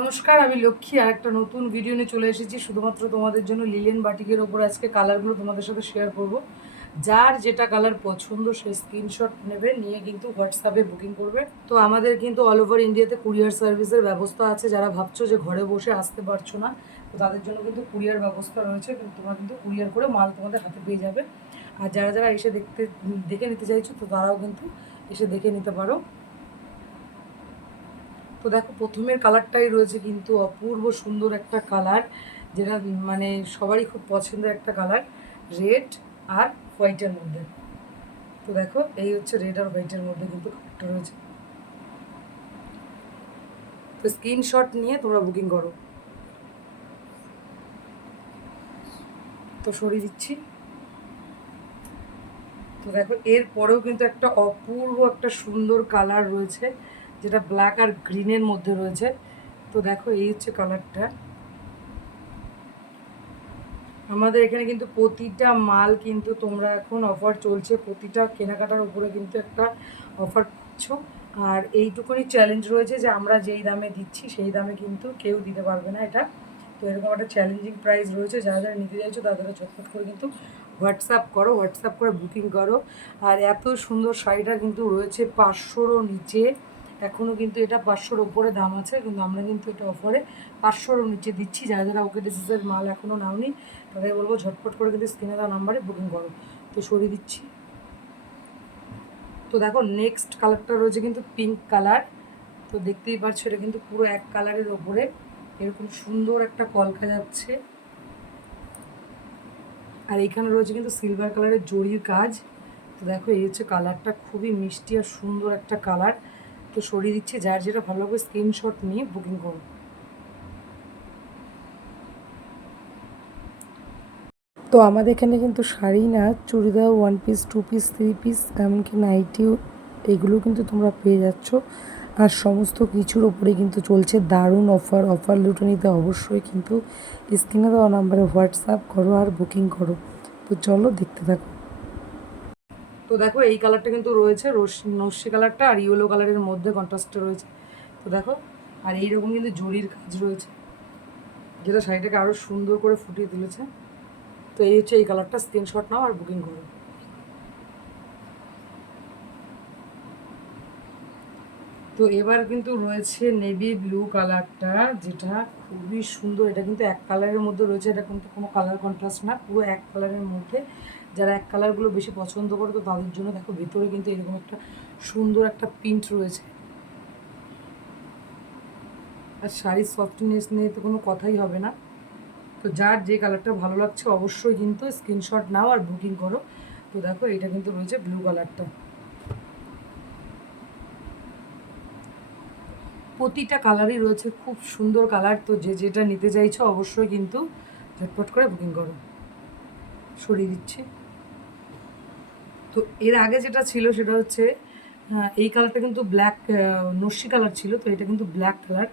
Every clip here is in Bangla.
নমস্কার, আমি লক্ষ্মী। আর একটা নতুন ভিডিও নিয়ে চলে এসেছি। শুধুমাত্র তোমাদের জন্য লিলেন বাটিকের ওপর আজকে কালারগুলো তোমাদের সাথে শেয়ার করব। যার যেটা কালার পছন্দ, সে স্ক্রিনশট নেবে, নিয়ে কিন্তু হোয়াটসঅ্যাপে বুকিং করবে। তো আমাদের কিন্তু অল ওভার ইন্ডিয়াতে কুরিয়ার সার্ভিসের ব্যবস্থা আছে। যারা ভাবছ যে ঘরে বসে আসতে পারছ না, তো তাদের জন্য কিন্তু কুরিয়ার ব্যবস্থা রয়েছে। কিন্তু তোমরা কিন্তু কুরিয়ার করে মাল তোমাদের হাতে পেয়ে যাবে। আর যারা যারা এসে দেখতে, দেখে নিতে চাইছো, তো তারাও কিন্তু এসে দেখে নিতে পারো। তো দেখো, প্রথমের কালারটাই রয়েছে কিন্তু অপূর্ব সুন্দর একটা কালার, যেটা মানে সবারই খুব পছন্দের একটা কালার, রেড আর হোয়াইটের মধ্যে। তো দেখো, এই হচ্ছে রেড আর হোয়াইটের মধ্যে কিন্তু কালারটা রয়েছে। তো স্ক্রিনশট নিয়ে তোমরা বুকিং করো। তো সরিয়ে দিচ্ছি। তো দেখো, এরপরেও কিন্তু একটা অপূর্ব একটা সুন্দর কালার রয়েছে। যেটা ব্ল্যাক আর গ্রিনের মধ্যে রয়েছে। তো দেখো, এই হচ্ছে কালারটা আমাদের এখানে কিন্তু প্রতিটা মাল কিন্তু তোমরা এখন অফার চলছে। প্রতিটা কেনাকাটার উপরে কিন্তু একটা অফার পাচ্ছ আর এইটুকুনি চ্যালেঞ্জ রয়েছে যে আমরা যেই দামে দিচ্ছি, সেই দামে কিন্তু কেউ দিতে পারবে না এটা। তো এরকম একটা চ্যালেঞ্জিং প্রাইস রয়েছে। যারা যারা নিতে চাইছো তাদের ঝটফট করে কিন্তু হোয়াটসঅ্যাপ করো হোয়াটসঅ্যাপ করে বুকিং করো। আর এত সুন্দর শাড়িটা কিন্তু রয়েছে পাঁচশোরও নিচে। এখনও কিন্তু এটা পাঁচশোর ওপরে দাম আছে, কিন্তু আমরা কিন্তু এটা অফারে পাঁচশোরও নিচে দিচ্ছি। যারা যারা ওকে ডিসিসের মাল এখনও নাওনি, তাদের বলব ঝটপট করে কিন্তু স্ক্রিনে দেওয়া নাম্বারে বুকিং করো। তো সরিয়ে দিচ্ছি। তো দেখো নেক্সট কালারটা রয়েছে কিন্তু পিঙ্ক কালার তো দেখতেই পাচ্ছ এটা কিন্তু পুরো এক কালারের ওপরে এরকম সুন্দর একটা কলকা যাচ্ছে। আর এখানে রয়েছে কিন্তু সিলভার কালারের জরির কাজ। তো দেখো, এই হচ্ছে কালারটা খুবই মিষ্টি আর সুন্দর একটা কালার তো সরিয়ে দিচ্ছে, যার যেটা ভালো লাগবে স্ক্রিনশট নিয়ে বুকিং করুন। তো আমাদের এখানে কিন্তু শাড়ি না, churidar one piece two piece three piece এমনকি নাইটিও এগুলো কিন্তু তোমরা পেয়ে যাচ্ছ। আর সমস্ত কিছুর ওপরে কিন্তু চলছে দারুণ অফার অফার লুটে নিতে অবশ্যই কিন্তু স্ক্রিনে দেওয়া নাম্বারে হোয়াটসঅ্যাপ করো আর বুকিং করো। তো চলো দেখতে থাকো। তো দেখো এই কালারটা কিন্তু রয়েছে নস্যি কালারটা আর ইয়েলো কালারের মধ্যে কন্ট্রাস্টটা রয়েছে। তো দেখো, আর এইরকম কিন্তু জরির কাজ রয়েছে, যেটা শাড়িটাকে আরও সুন্দর করে ফুটিয়ে তুলেছে। তো এই হচ্ছে এই কালারটা স্ক্রিনশট নাও আর বুকিং করো তো এবার কিন্তু রয়েছে নেভি ব্লু কালারটা যেটা খুবই সুন্দর। এটা কিন্তু এক কালারের মধ্যে রয়েছে, এটা কিন্তু কোনো কালার কন্ট্রাস্ট না, পুরো এক কালারের মধ্যে। যারা এক কালারগুলো বেশি পছন্দ করে, তো তাদের জন্য দেখো ভেতরে কিন্তু এরকম একটা সুন্দর একটা প্রিন্ট রয়েছে। আর শাড়ির সফটনেস নিয়ে তো কোনো কথাই হবে না। তো যার যে কালারটা ভালো লাগছে, অবশ্যই কিন্তু স্ক্রিনশট নাও আর বুকিং করো। তো দেখো এটা কিন্তু রয়েছে ব্লু কালারটা প্রতিটা কালারই রয়েছে, খুব সুন্দর কালার তো যে যেটা নিতে চাইছো অবশ্যই কিন্তু ঝটপট করে বুকিং করো। সরিয়ে দিচ্ছি। তো এর আগে যেটা ছিল সেটা হচ্ছে এই কালারটা কিন্তু ব্ল্যাক নস্যি কালার ছিল, তো এটা কিন্তু ব্ল্যাক কালার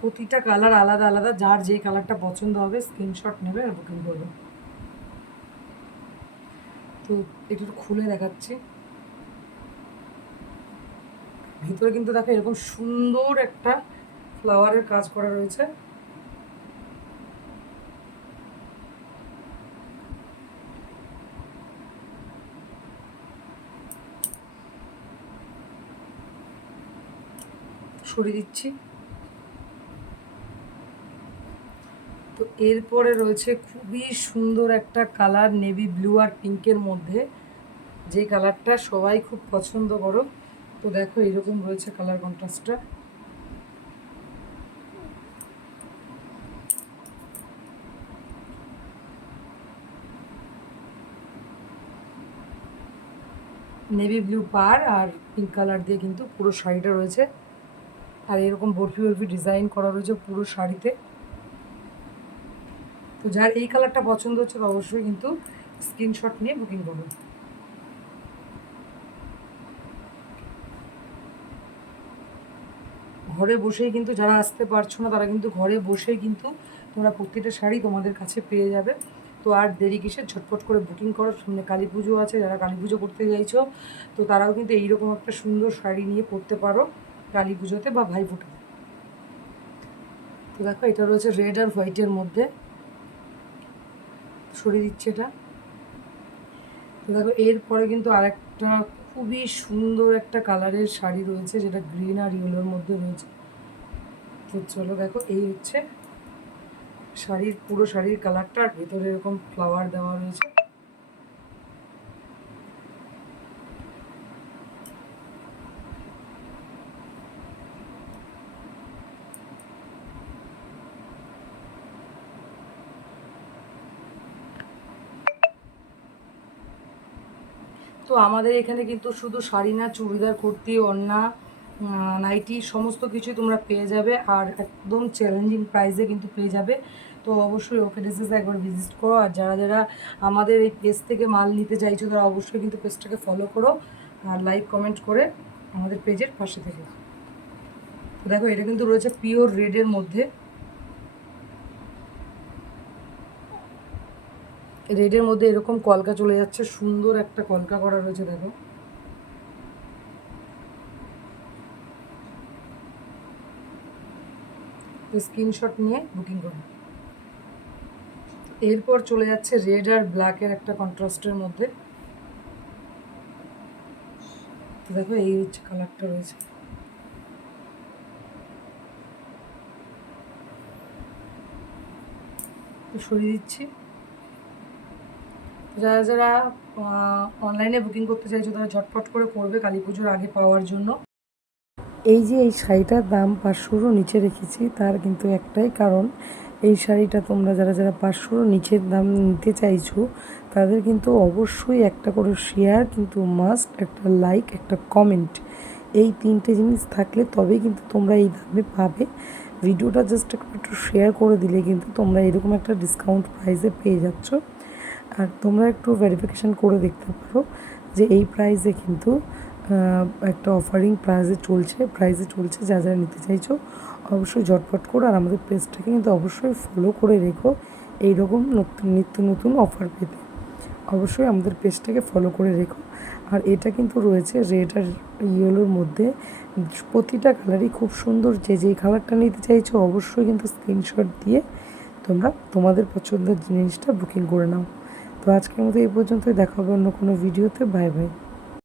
প্রতিটা কালার আলাদা আলাদা, যার যে কালারটা পছন্দ হবে স্ক্রিনশট নেবে আর বুকিং করবে। তো এটা খুলে দেখাচ্ছি। ভিতরে কিন্তু দেখো এরকম সুন্দর একটা ফ্লাওয়ারের কাজ করা রয়েছে। সরিয়ে দিচ্ছি। তো এরপরে রয়েছে খুবই সুন্দর একটা কালার নেভি ব্লু আর পিঙ্কের মধ্যে। যে কালারটা সবাই খুব পছন্দ করো। তো দেখো এরকম রয়েছে কালার কন্ট্রাস্টটা নেভি ব্লু পার আর পিঙ্ক কালার দিয়ে কিন্তু পুরো শাড়িটা রয়েছে। আর এরকম বরফি বরফি ডিজাইন করা রয়েছে পুরো শাড়িতে। তো যার এই কালারটা পছন্দ হচ্ছে অবশ্যই কিন্তু স্ক্রিনশট নিয়ে বুকিং করুন। ঘরে বসেই কিন্তু যারা আসতে পারছ না, তারা কিন্তু ঘরে বসেই কিন্তু তোমরা প্রত্যেকটা শাড়ি তোমাদের কাছে পেয়ে যাবে। তো আর দেরি কিসে ঝটপট করে বুকিং করো। সামনে কালী পুজো আছে, যারা কালী পুজো করতে চাইছো, তো তারাও কিন্তু এইরকম একটা সুন্দর শাড়ি নিয়ে পরতে পারো কালী পুজোতে বা ভাই তো দেখো, এটা রয়েছে রেড আর হোয়াইটের মধ্যে। সরিয়ে দিচ্ছে এটা। তো দেখো, এরপরে কিন্তু আরেকটা খুবই সুন্দর একটা কালারের শাড়ি রয়েছে, যেটা গ্রিন আর ইয়েলোর মধ্যে রয়েছে। তো চলো দেখো, এই হচ্ছে শাড়ির, পুরো শাড়ির কালারটা আর ভেতরে এরকম ফ্লাওয়ার দেওয়া রয়েছে তো আমাদের এখানে কিন্তু শুধু শাড়ি না, চুড়িদার, কুর্তি, ওড়না নাইটি সমস্ত কিছু তোমরা পেয়ে যাবে আর একদম চ্যালেঞ্জিং প্রাইসে কিন্তু পেয়ে যাবে। তো অবশ্যই ওকে ড্রেসেসে একবার ভিজিট করো আর যারা যারা আমাদের এই পেজ থেকে মাল নিতে চাইছো তারা অবশ্যই কিন্তু পেজটাকে ফলো করো আর লাইক কমেন্ট করে আমাদের পেজের পাশে থেকে। দেখো এটা কিন্তু রয়েছে পিওর রেডের মধ্যে। রেডের মধ্যে এরকম কলকা চলে যাচ্ছে, সুন্দর একটা কলকা করা রয়েছে, দেখো। স্ক্রিনশট নিয়ে বুকিং করো এরপর চলে যাচ্ছে রেড আর ব্ল্যাকের একটা কন্ট্রাস্টের মধ্যে। তো দেখো, এই হচ্ছে কালারটা রয়েছে। তো সরিয়ে দিচ্ছি। যারা যারা অনলাইনে বুকিং করতে চাইছো, তারা ঝটপট করে করবে কালী পুজোর আগে পাওয়ার জন্য। এই যে এই শাড়িটার দাম পাঁচশোরও নিচে রেখেছি, তার কিন্তু একটাই কারণ, এই শাড়িটা তোমরা যারা যারা পাঁচশোরও নিচের দাম নিতে চাইছো, তাদের কিন্তু অবশ্যই একটা করে শেয়ার কিন্তু মাস্ট একটা লাইক একটা কমেন্ট এই তিনটে জিনিস থাকলে তবেই কিন্তু তোমরা এই দামে পাবে। ভিডিওটা জাস্ট একটু শেয়ার করে দিলে কিন্তু তোমরা এরকম একটা ডিসকাউন্ট প্রাইসে পেয়ে যাচ্ছ। আর তোমরা একটু ভেরিফিকেশান করে দেখতে পারো যে এই প্রাইসে কিন্তু একটা অফারিং প্রাইসে চলছে। প্রাইসে চলছে, যা যা নিতে চাইছো অবশ্যই ঝটপট করো। আর আমাদের পেজটাকে কিন্তু অবশ্যই ফলো করে রেখো এইরকম নতুন, নিত্য নতুন অফার পেতে। অবশ্যই আমাদের পেজটাকে ফলো করে রেখো। আর এটা কিন্তু রয়েছে রেড আর ইয়েলোর মধ্যে। প্রতিটা কালারই খুব সুন্দর। যে যেই কালারটা নিতে চাইছো অবশ্যই কিন্তু স্ক্রিনশট দিয়ে তোমরা তোমাদের পছন্দের জিনিসটা বুকিং করে নাও। তো আজকের মতো এই পর্যন্তই। দেখা হবে অন্য কোনো ভিডিওতে। Bye bye.